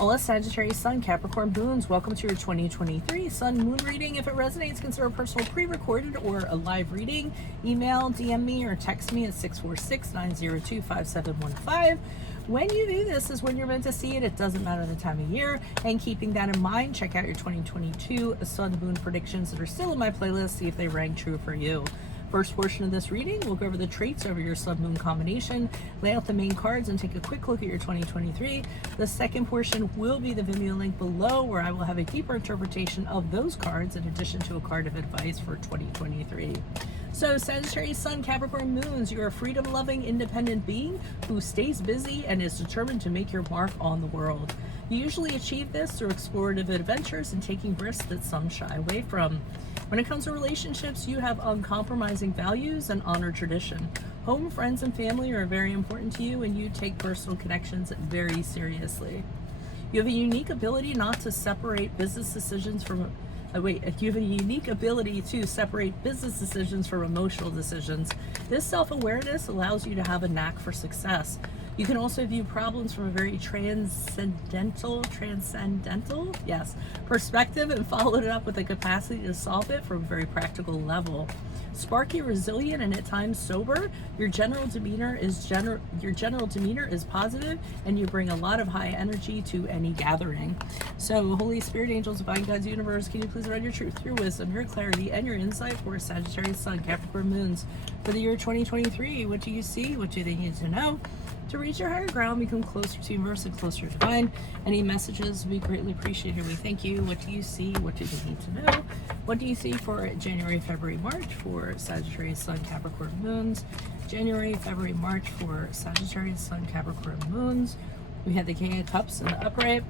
All Sagittarius, Sun, Capricorn, Moons, welcome to your 2023 Sun Moon reading. If it resonates, consider a personal pre-recorded or a live reading. Email, DM me, or text me at 646-902-5715. When you do this is when you're meant to see it. It doesn't matter the time of year. And keeping that in mind, check out your 2022 Sun Moon predictions that are still in my playlist. See if they rang true for you. First portion of this reading, we'll go over the traits over your Sun Moon combination, lay out the main cards, and take a quick look at your 2023. The second portion will be the Vimeo link below, where I will have a deeper interpretation of those cards in addition to a card of advice for 2023. So Sagittarius, Sun, Capricorn, Moons, you're a freedom-loving, independent being who stays busy and is determined to make your mark on the world. You usually achieve this through explorative adventures and taking risks that some shy away from. When it comes to relationships, you have uncompromising values and honor tradition. Home, friends, and family are very important to you, and you take personal connections very seriously. You have a unique ability not to separate business decisions from you have a unique ability to separate business decisions from emotional decisions. This self-awareness allows you to have a knack for success. You can also view problems from a very transcendental perspective and follow it up with the capacity to solve it from a very practical level. Sparky, resilient, and at times sober, your general demeanor is positive, and you bring a lot of high energy to any gathering. So, Holy Spirit, angels, divine guides, universe, can you please write your truth, your wisdom, your clarity, and your insight for Sagittarius, Sun, Capricorn, Moons for the year 2023? What do you see? What do they need to know to reach your higher ground, become closer to universe and closer to divine? Any messages we greatly appreciate it. We thank you. What do you see? What do they need to know? What do you see for January, February, March for Sagittarius, Sun, Capricorn, Moons? January, February, March for Sagittarius, Sun, Capricorn, Moons. We had the King of Cups in the upright.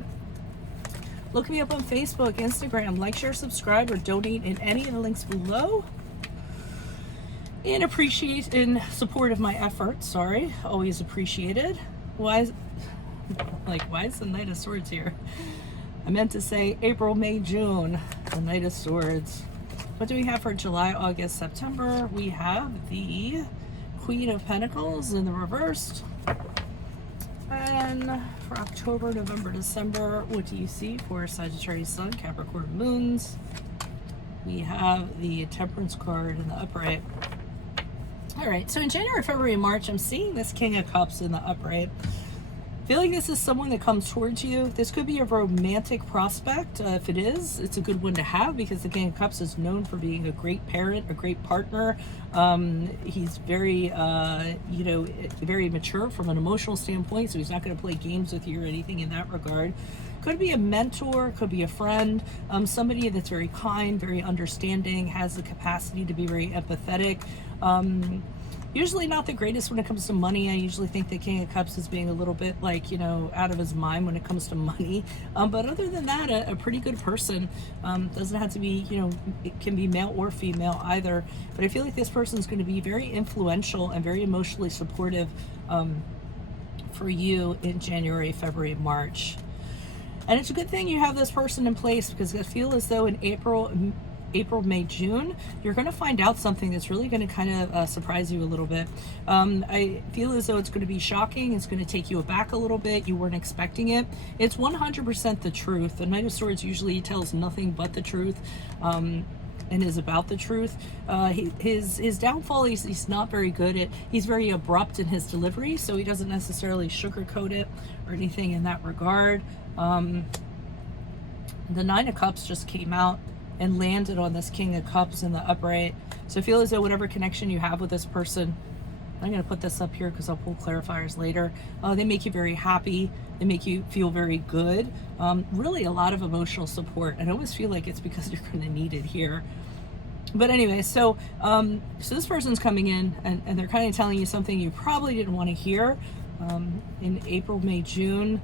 Look me up on Facebook, Instagram. Like, share, subscribe, or donate in any of the links below. And appreciate in support of my efforts. Sorry, always appreciated. Why is the Knight of Swords here? I meant to say April, May, June. The Knight of Swords. What do we have for July, August, September? We have the Queen of Pentacles in the reversed. And for October, November, December, what do you see for Sagittarius, Sun, Capricorn, Moons? We have the Temperance card in the upright. All right, so in January, February, March, I'm seeing this King of Cups in the upright. I feel like this is someone that comes towards you. This could be a romantic prospect. If it is, it's a good one to have, because the King of Cups is known for being a great parent, a great partner. He's very, very mature from an emotional standpoint, so he's not going to play games with you or anything in that regard. Could be a mentor, could be a friend, somebody that's very kind, very understanding, has the capacity to be very empathetic. Usually not the greatest when it comes to money. I usually think the King of Cups is being a little bit out of his mind when it comes to money. But other than that, a pretty good person. Doesn't have to be, it can be male or female either. But I feel like this person's going to be very influential and very emotionally supportive for you in January, February, March. And it's a good thing you have this person in place, because I feel as though in April, May, June, you're going to find out something that's really going to kind of surprise you a little bit. I feel as though it's going to be shocking. It's going to take you aback a little bit. You weren't expecting it. It's 100% the truth. The Knight of Swords usually tells nothing but the truth. And is about the truth. His downfall is he's not very good at, he's very abrupt in his delivery, so he doesn't necessarily sugarcoat it or anything in that regard. The Nine of Cups just came out and landed on this King of Cups in the upright. So I feel as though whatever connection you have with this person, I'm going to put this up here because I'll pull clarifiers later. They make you very happy. They make you feel very good. Really a lot of emotional support. And I always feel like it's because you're going to need it here. But anyway, so this person's coming in and they're kind of telling you something you probably didn't want to hear in April, May, June.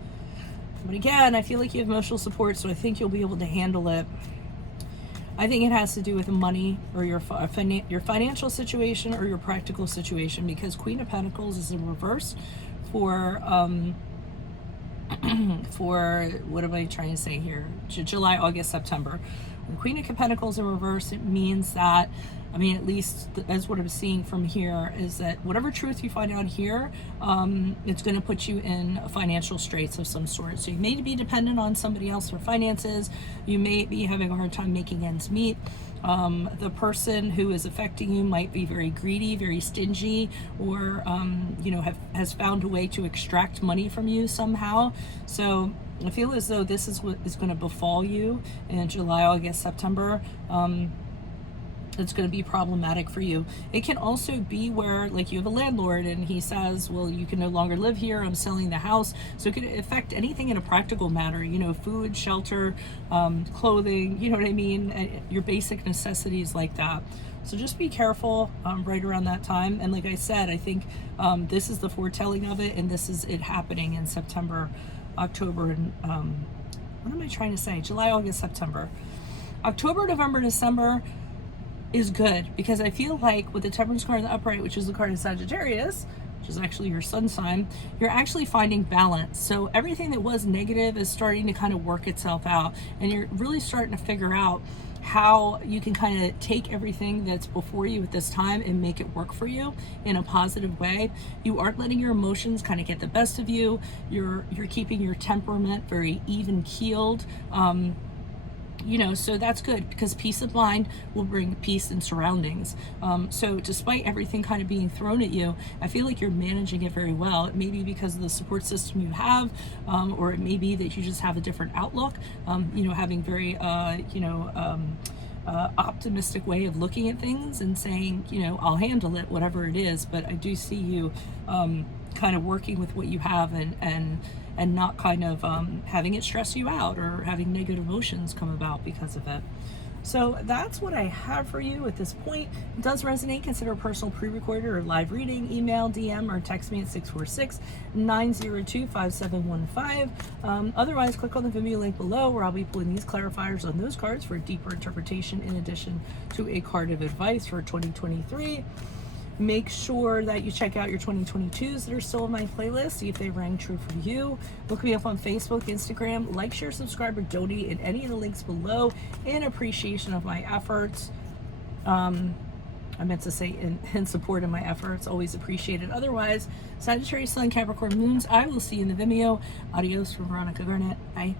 But again, I feel like you have emotional support, so I think you'll be able to handle it. I think it has to do with money or your financial situation or your practical situation, because Queen of Pentacles is in reverse for what am I trying to say here? July, August, September. When Queen of Pentacles in reverse, it means that I mean, at least as what I'm seeing from here is that whatever truth you find out here, it's going to put you in financial straits of some sort. So you may be dependent on somebody else for finances. You may be having a hard time making ends meet. The person who is affecting you might be very greedy, very stingy, or has found a way to extract money from you somehow. So I feel as though this is what is going to befall you in July, August, September. It's going to be problematic for you. It can also be where, like, you have a landlord and he says, well, you can no longer live here, I'm selling the house. So it could affect anything in a practical matter, food, shelter, clothing, you know what I mean? Your basic necessities like that. So just be careful right around that time. And like I said, I think this is the foretelling of it, and this is it happening in September, October, and what am I trying to say? July, August, September. October, November, December is good, because I feel like with the Temperance card in the upright, which is the card of Sagittarius, which is actually your sun sign, you're actually finding balance. So everything that was negative is starting to kind of work itself out, and you're really starting to figure out how you can kind of take everything that's before you at this time and make it work for you in a positive way. You aren't letting your emotions kind of get the best of you. You're keeping your temperament very even keeled. So that's good, because peace of mind will bring peace in surroundings. So despite everything kind of being thrown at you, I feel like you're managing it very well. It may be because of the support system you have, or it may be that you just have a different outlook, having very, optimistic way of looking at things and saying, I'll handle it, whatever it is. But I do see you kind of working with what you have and not kind of having it stress you out or having negative emotions come about because of it. So that's what I have for you at this point. If it does resonate, consider a personal pre-recorded or live reading. Email, DM, or text me at 646-902-5715. Otherwise, click on the Vimeo link below, where I'll be pulling these clarifiers on those cards for a deeper interpretation, in addition to a card of advice for 2023. Make sure that you check out your 2022s that are still in my playlist. See if they rang true for you. Look me up on Facebook, Instagram. Like, share, subscribe, or donate in any of the links below in appreciation of my efforts. I meant to say in support of my efforts. Always appreciated. Otherwise, Sagittarius, Sun, Capricorn, Moons, I will see you in the Vimeo. Adios from Veronica Garnet. Bye.